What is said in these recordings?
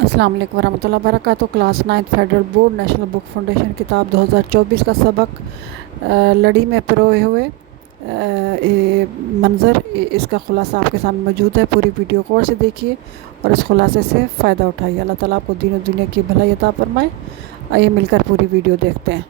अस्सलाम वालेकुम वरहमतुल्लाहि वबरकातुहू। Class 9 federal board national book foundation किताब 2024 का सबक लड़ी में पिरोए हुए मंज़र, इसका ख़ुलासा आपके सामने मौजूद है। पूरी वीडियो गौर से देखिए और इस ख़ुलासे से फ़ायदा उठाइए। अल्लाह ताला आपको दीन और दुनिया की भलाई अता फरमाए। आइए मिलकर पूरी वीडियो देखते हैं।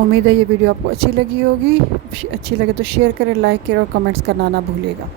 उम्मीद है ये वीडियो आपको अच्छी लगी होगी। अच्छी लगे तो शेयर करें, लाइक करें और कमेंट्स करना ना भूलिएगा।